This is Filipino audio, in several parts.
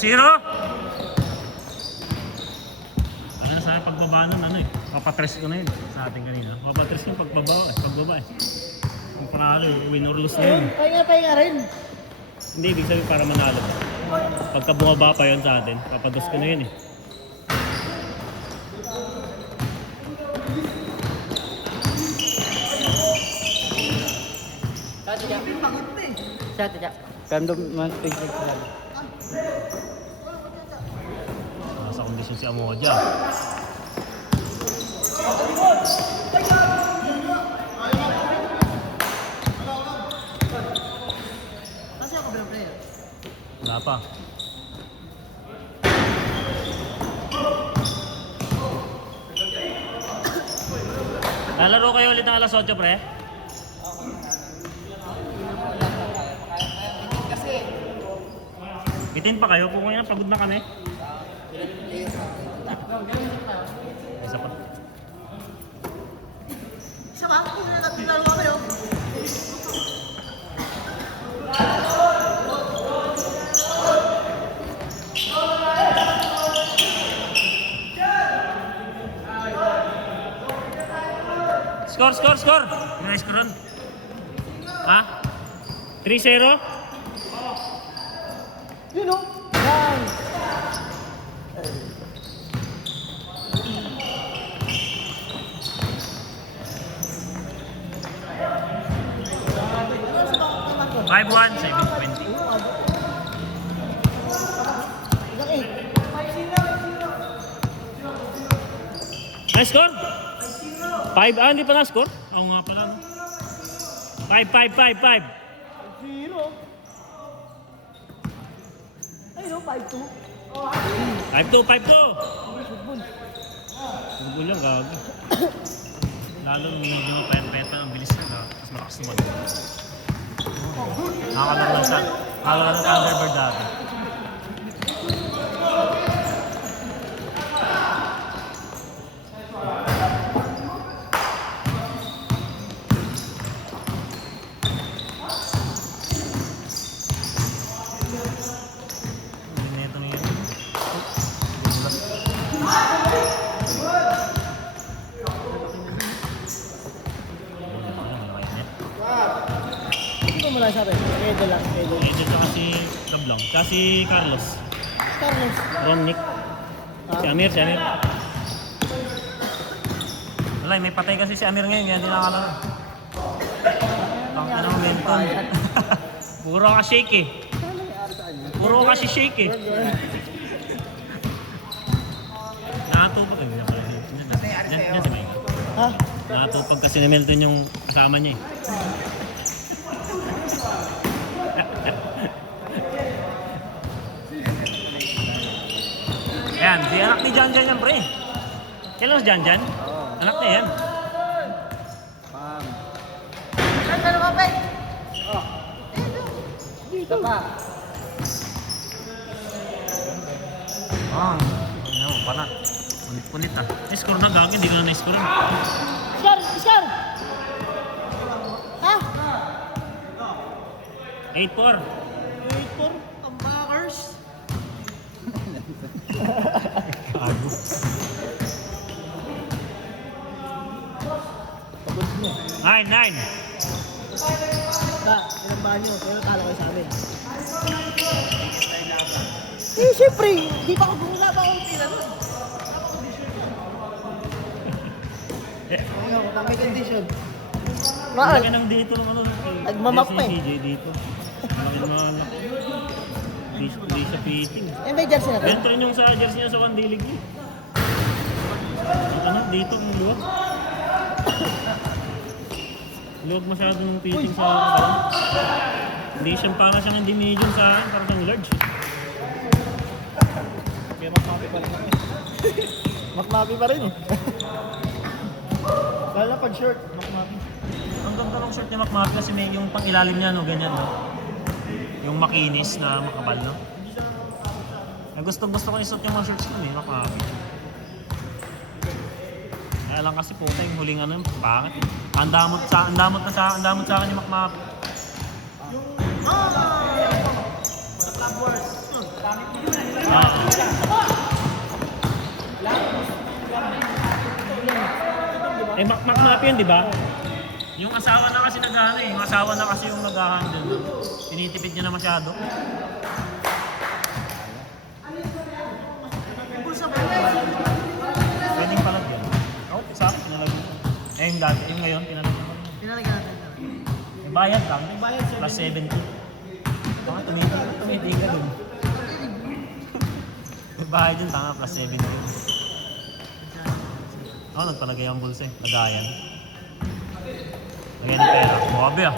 2-0. Ano na sana pagbaba nun, ano eh. Papatres ko na yun sa ating kanina. Papatres yung pagbaba eh. Kung panalo, win or lose na yun. Pahinga rin. Hindi, ibig sabihin para manalo. Pagka bumaba pa yun sa atin, papados ko na yun eh. Satu jak. Kandom man tingin sa. Nasa kondisyon si Amoja. Kasi ako ba player? Wala pa. Lalaro kayo ulit ng alas 8, pre? Bitin pa kayo kung ngayon pagod na kami. Isa pa. Isa ba? Kung naglalaro kami oh. Score! Nice score ron. Ha? 3-0? You know. Yan. Ano sa mga naman ko? 5-1, 7-20. Ilang 8? Nice score? 5, hindi pa na-score? Oo nga pala, no? 5. 0. Ayun oh, 5-2. 5-2. Football lang, gago. Lalo medyo mapayat-payat ang bilis na. Mas malakas naman. Nakakalaro ng Thunderbird dati. Hindi ko mula sabi. Pwede lang. Dito kasi Kablong. Kasi Carlos. Carlos. Ronnick. Si Amir. Wala, may patay kasi si Amir ngayon. Kaya hindi nakakalaro. Ang anong menton. Puro ka shake eh. Puro kasi shake eh. Nakatupag. Diyan si Mike. Ha? Nakatupag kasi ni Melton yung kasama niya eh. Ayan, si anak ni Janjan yan, pre. Kailan si Janjan? Anak na yan. Ano ka ba? Oh. Dito pa. Ano mo, pana. Punit ah. Score na gagawin, hindi ko na na-score. Iskar! Ha? 8-4. 8-4. Ang backers. Kago. Pagod mo. 9. Ba, ilang ba nyo? Pero kala ko sa amin. Eh, siyempre, di pa ako bumula pa akong pila nun. Ano, may condition. Laki ng dito ng ano. Nagmamap pa eh. CJ dito. Hindi sa fitting. Eh, may jersey na to. Ganito rin yung sa jersey niya sa One Day League. Ano, dito ang luwag. Luwag masyado ng fitting sa akin. Hindi siyang para siyang hindi medium sa akin, para siyang large. May makmapi pa rin. Makmapi pa rin eh. Lalo na pag shirt, makmapi. Ang ganda ng shirt ni McMahon kasi may yung pang ilalim niya, no, ganyan, no? Yung makinis na makapal, no? Gusto ko isuot yung mga shirts ko, eh, McMahon. Kaya lang kasi puta yung huling ano, pangit. Ang damot sa akin yung McMahon. Sa Club Wars. Ah. Eh, makmap yun, di ba? Yung asawa na kasi nag-ano eh. Yung asawa na kasi yung nag-handle. Tinitipid niya na masyado. Pwedeng palagyan. Oo, sakto, pinalagyan. Eh, yung dati, yung ngayon, pinalagyan ko rin. Pinalagyan natin. May bayad lang. May bayad, Plus 70. Baka tumiting ka dun. May bayad yun, tanga, plus 70. Ako, nagpalagay ang bulsa eh. Lagayan. Lagayan ng pera. Buwabi ah.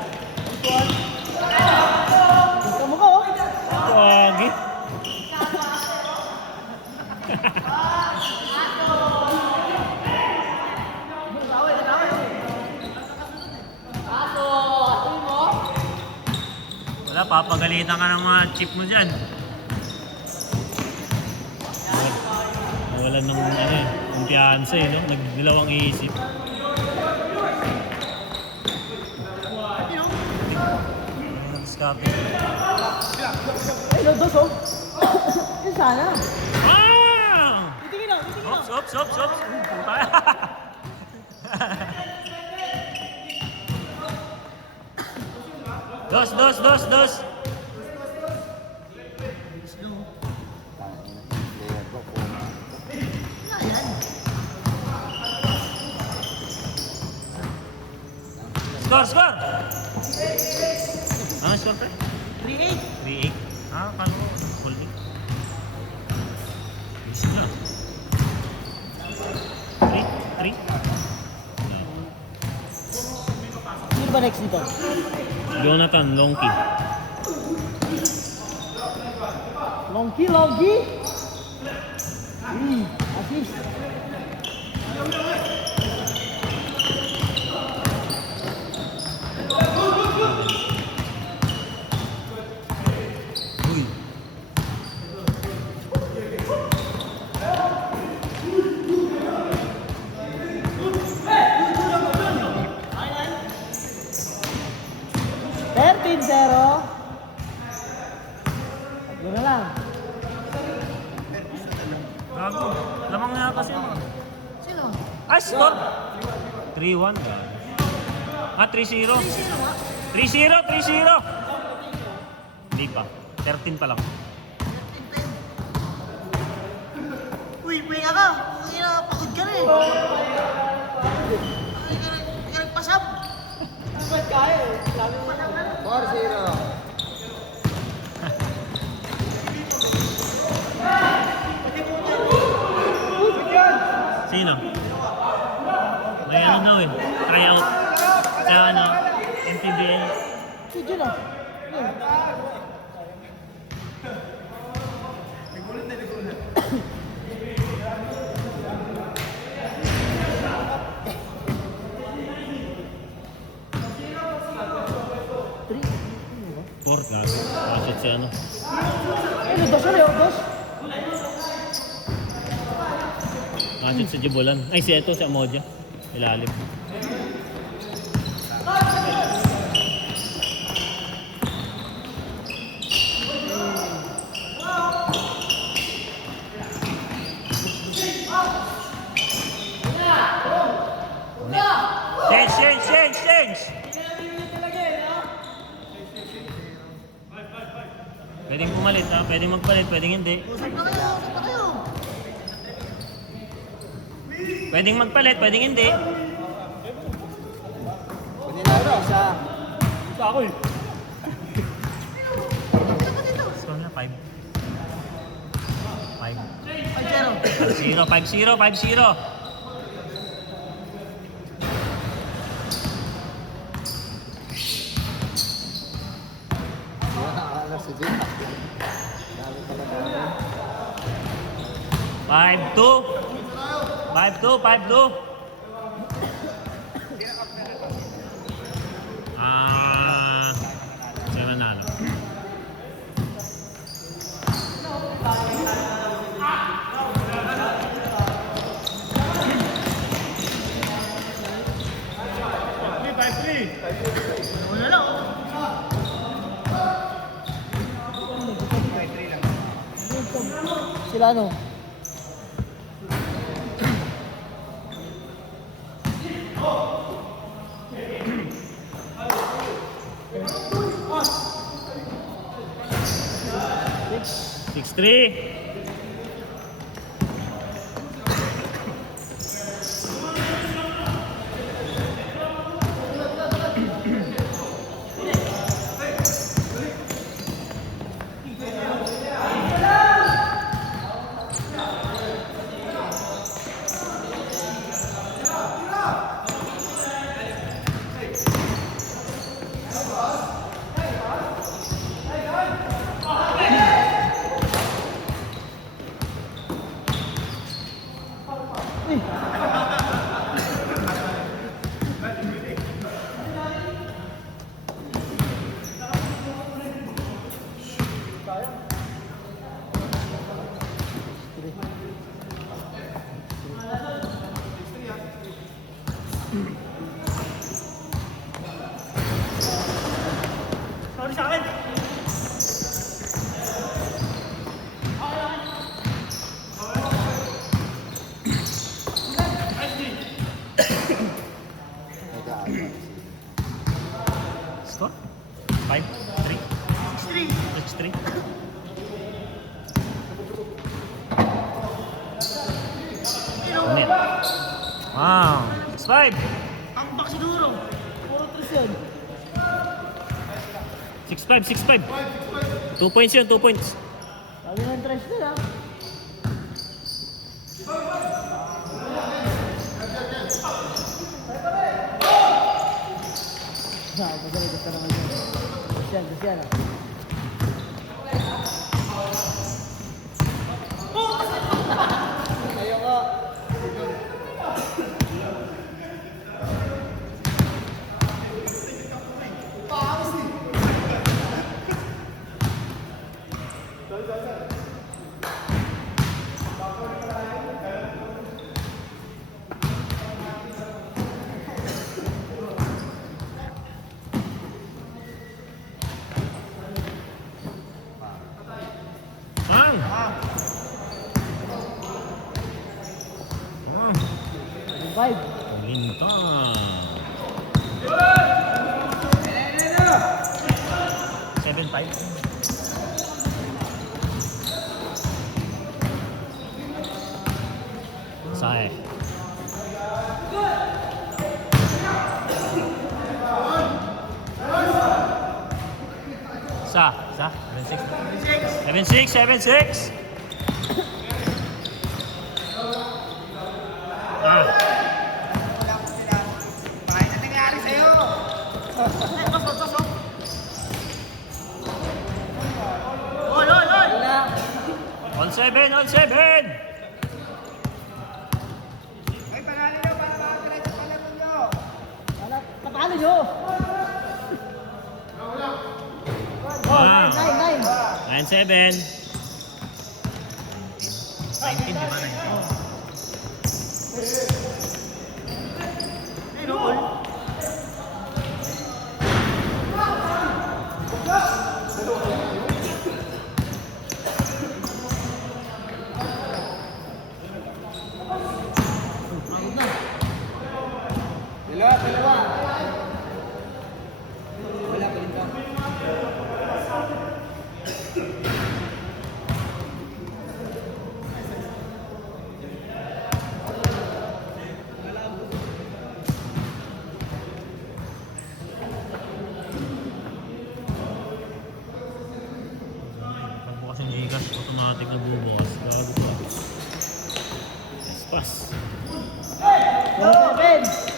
Gusto mo ko? Wagi. Wala, papagalitan ka ng mga chip mo dyan. Nawalan ng ano eh, kumpiyansa eh, no? Nagdilaw ang iisip. Nag-scapping. Ay, lodos oh. Yun sana. Ah! Titingin na, titingin na. Ops. Puta. Dos. Score! Ano score pre? 3-8. 3-8. Ah, kalo ko. Full game. Yes na. 3? Sino ba next dito? Jonathan Longki. Longki. Assist. Uy. Tatlo na lang. Gago. Lamang nga kasi mo. Sino? Ay, score! 3-1. Ah, 3-0. 3-0. Hindi pa. 13 pa lang. Uy, ako. Uy, pagod ka na eh. Hindi ka nagpasab. Ba't kaya eh? 4-0. Sino? May ano daw eh. Try out. Sa ano, MPBL. Si Juno. Fourth gago. Bakit si ano? Ano, dos na yun, dos? Bakit si Jibulan? Ay, si Eto, si Amodia. Ilalim. Change! Pwedeng pumalit ha, pwedeng magpalit, pwedeng hindi. Usap na kayo. Pwedeng magpalit, pwedeng hindi. Kunin na ito, isa. Isa ako eh. Score na 5. 5-0. 5-0. Five two. Sino nanalo? Wala lang. Sila ano? Six, three. Sorry sa akin. Score? 5, 3, 6, 3. Minute. Wow. 6-5. Ang bak siguro. Puro 3 yun. 6-5, 6-5. 2 points yun, 2 points. Sabi ng 3 nila. Magaling gusto naman yun. Gusto yan. Ayaw ko. Bang! Ah, 5. Palinta. 7-5. Sae. Sa 7-6. 7-6. Ah. Bakit na nangyari sa'yo? Wala. On 7. Ay, panalo nyo para makakalight sa palaro nyo. Wala. Napalo nyo. Ah. 9. 9-7. 19, di ba? 19. Dalawa. Wala pa rin to. Pagbukas yung Gcash, automatic na bubukas. Gago pa. Pass. 7.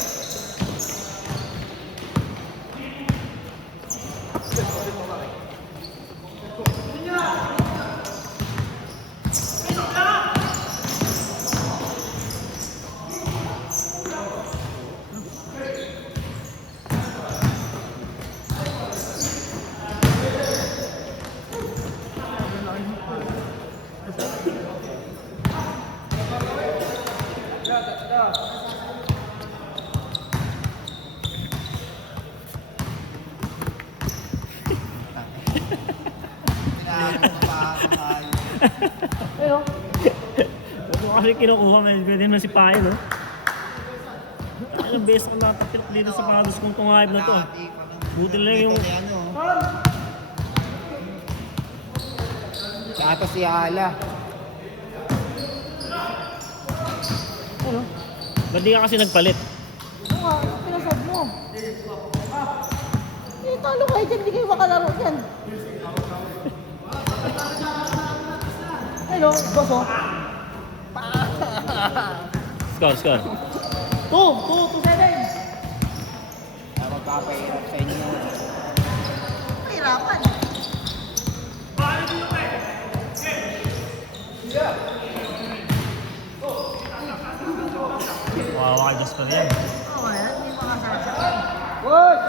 Tinago pa ako tayo. Ayun. kasi kinukuha, pwede naman si Pae, no? Ilang beses ako natapilok dito sa pados kong tungayib na to. Buti lang yung... Tsaka si Ala. Ano? Ba't di ka kasi nagpalit? Oo nga, ano pinasad mo? Eh, talo kayo dyan, hindi kayo makalaro dyan. Hello, boss oh. Score. 2-7. Magpapahirap sa inyo. Mahirapan. Wawa ka Jasper yan. Oo nga, hindi makasasaktan. Push!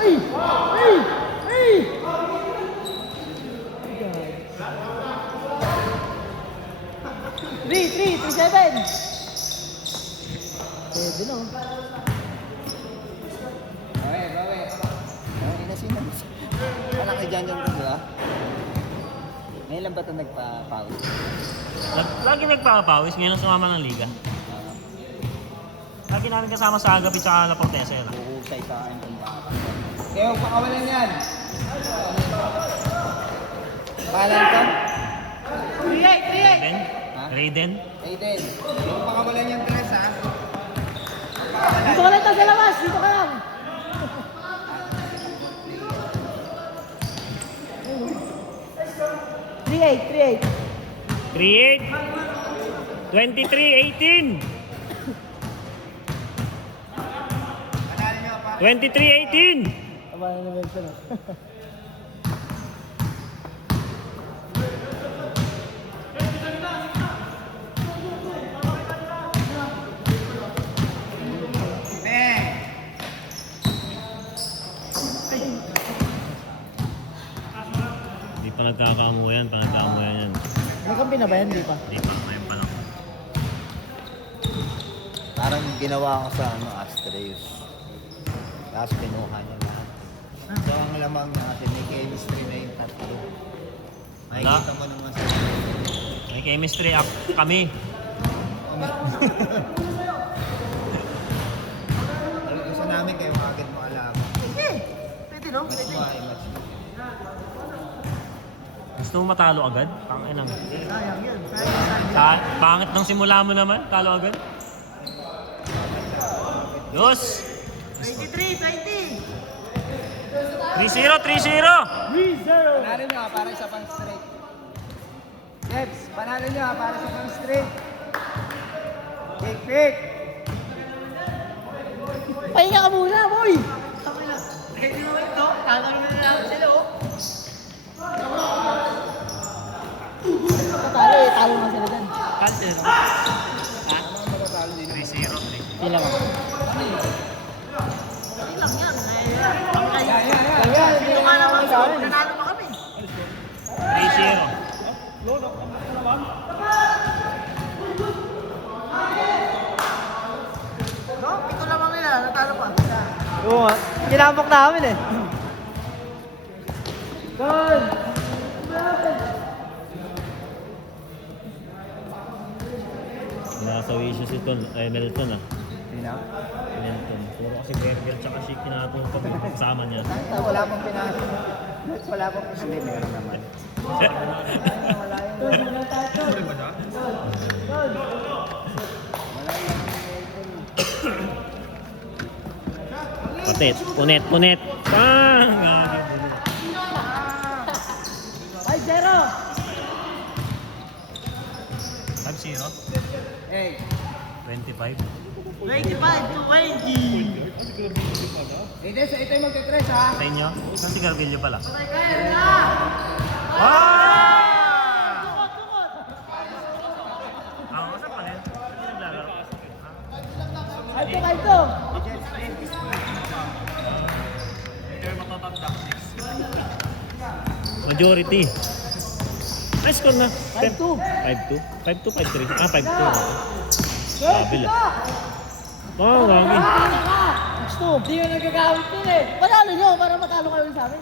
Ay! 3-7. Pwede no. Bawi. Ang inasin na. Anak kay Jan Jong ba? Ngayon lang ba ito nagpa-pause? Lagi nagpapawis, ngayon ang sumama ng liga. Lagi namin kasama sa Agapit at La Portesa yun. Uhusay sa akin kung bakit. Kaya huwag pakawalan yan. Pangalan ka? 3-8. Ben? Ha? Raiden? Aiden. Huwag pakawalan yung dress ha. Dito ka lang sa labas, dito ka lang. Three-eight. 3-8. 23-18. 23-18. Aba na Wilson. Hindi pa nagkakamuyan, yan. May kampi na ba yan, di pa? Hindi pa, ngayon pa lang. Parang ginawa ko sa Astreus. Tapos pinuha niya lahat. So ang lamang na kasi may chemistry na yung tatlo. Makikita mo naman sa May chemistry up kami. gusto namin kayo makakit mo alam. Sige. Pwede no? Mas Pwede. mas Gusto mo matalo agad? Tangina mo. Sayang yun. Sayang. Pangit ng simula mo naman, talo agad. Yos! 23-20. 3-0! Panalo nyo para sa pang straight. Jeps, panalo nyo para sa pang straight. Pick. Pahinga ka muna, boy! Ready mo ito? Tatanong na lang sila, oh. Talo nga sila dyan. Cancel. Ano ang matatalo din? 3-0. Pila mo. Ilang yan. Yan. Dito ka naman, nanalo pa kami. 3-0. No? Pito lamang nila, natalo pa. Oo nga, kinapok namin eh. Gol! Nasawi siya si Ton, ay Melton ah. Sino? Melton. Puro kasi burger tsaka shake kinatong pag kasama niya. Wala pang pinasok. Wala pang hindi, meron naman. Patit, punet. Pang! 5-0! 5-0? Hey, 25? 25-20! ito yung magte-tres ha. Sa inyo? Saan si Garbillo pala? Tukot! Ako, saan pa rin? Hindi naglalaro. Kalto! Majority. Ay, score na. 5-2. 5-2? 5-2, 5-3. Ah, 5-2. Go! Kabila. Oh, wagi. Ka! 2. Hindi yung nagagamit yun eh. Panalo nyo para matalo kayo ulit sa amin.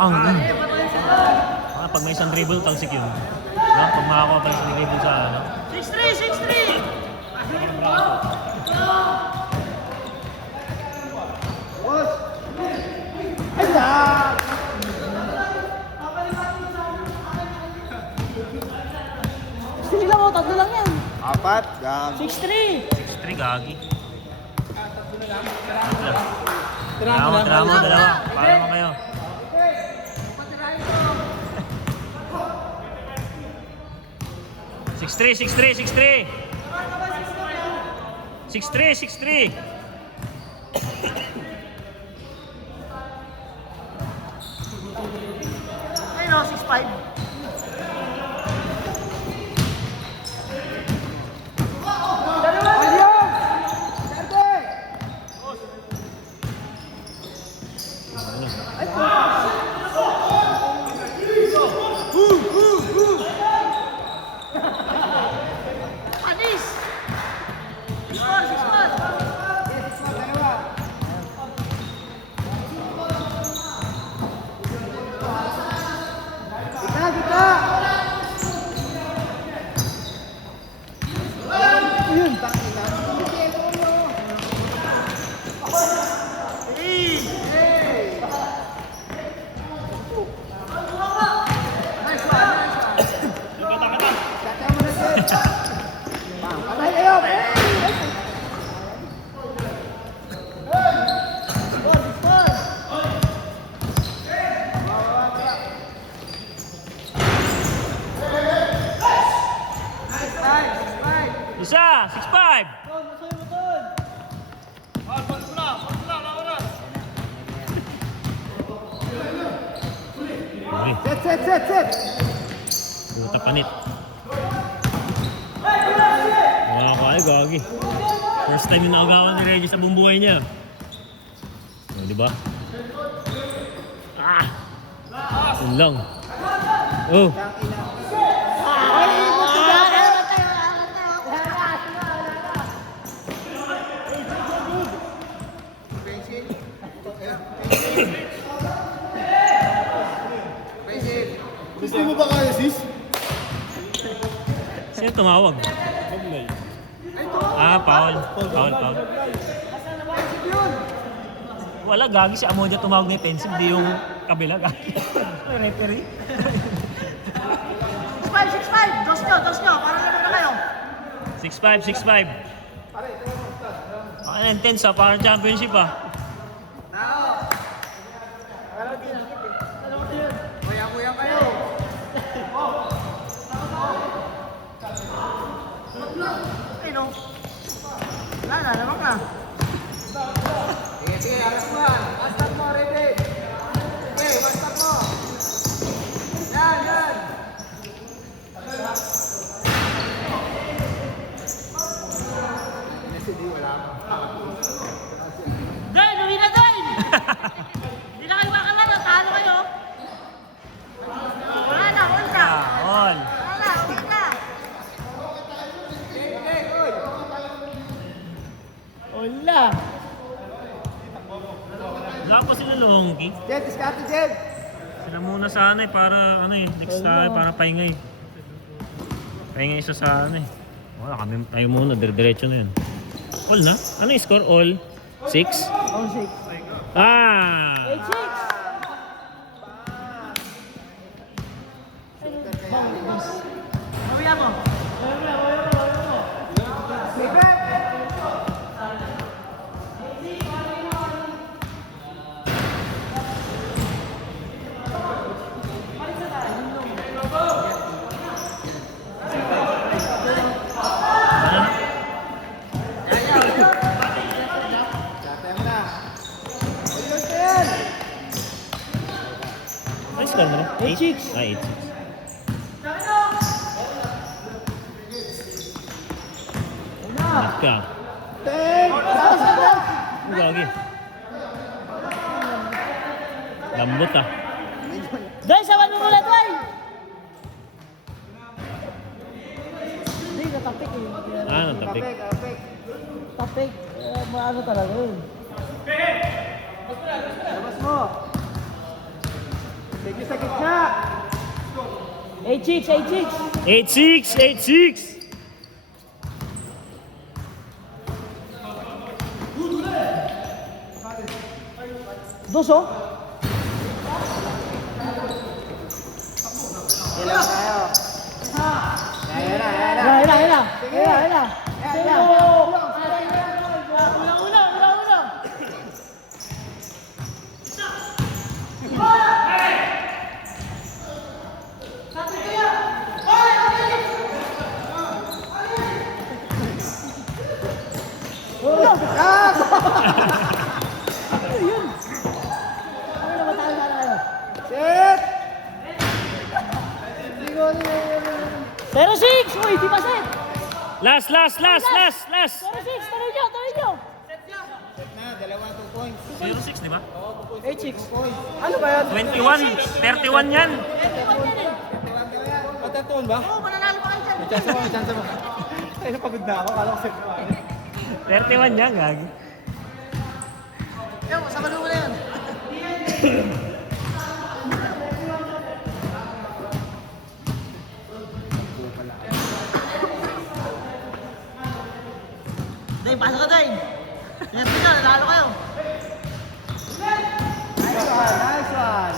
Ang pag may isang dribble, talsik yun. No? Pag makakuha pa isang dribble sa ano. 6-3! 6-3! Sige lang mo, tatlo lang yan. 4, gag. 6-3! 6-3, gagi. Dalawa. Para mo kayo. Six three. 6-3. Ayun o, 6-5. Anis! 6-1! Isa, 6-5. Set. Puta panit. Ay, gagi. First time yung nakagawan ni Reggie sa buong buhay niya. O, di ba? Yun lang. Oh. Gusto mo ba kaya, sis? Sino tumawag? Foul. Wala, gagi si Amodia tumawag na offensive, di yung kabila, gagi. Referee. 6-5! Dos nyo! Para naman na kayo. 6-5. Okay na, intense ha, parang championship ha. Kuya kayo. Ayun o. Wala na, lamang na. Sige, alas mo yan. Basta mo, ready. Okay, basta mo. Yan. Dahil, uwi na dahil! Hindi na kayo makalala, talo kayo. Wala na, all na. All. Wala, uwi na. Wala. Wala pa sila Longki. Jen, diskarte, Jen. Sila muna sana para next tayo, para paingay. Paingay isa sa Wala kami, tayo muna, diretso na yan. All na? Ano yung score? All? 6? All 6. 8-6! Uwi ako. Ano score mo? 8-6. 8-6. Ingat ka. Ang gagi. Lambot ah. Day, sawan mo muna, Day! Hindi, natapik eh. Natapik. Tapik. Maano talaga yun. Labas mo. Sige sa gitna. 8-6, 8-6. 8-6. Dos, oh. Ilang tayo? Ayan na. Ayan na. Set! 0-6! Uy, di pa set! Last. 0-6! Tanay nyo! Na, dalawa 2 points. 0-6, di ba? 8-6. Ano ba yan? 21. 31 yan. Patatuon ba? Oo, mananalo pa kayo dyan. Chance mo. Ay, napagod na ako. Kala ko set ko. 31 yan, gagi. Yan, sa mo na yan. Day, pasok ka, Day. Yes, na, nanalo kayo. Nice one.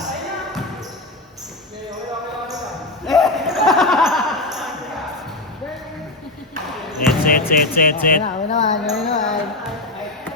Set. Wala naman.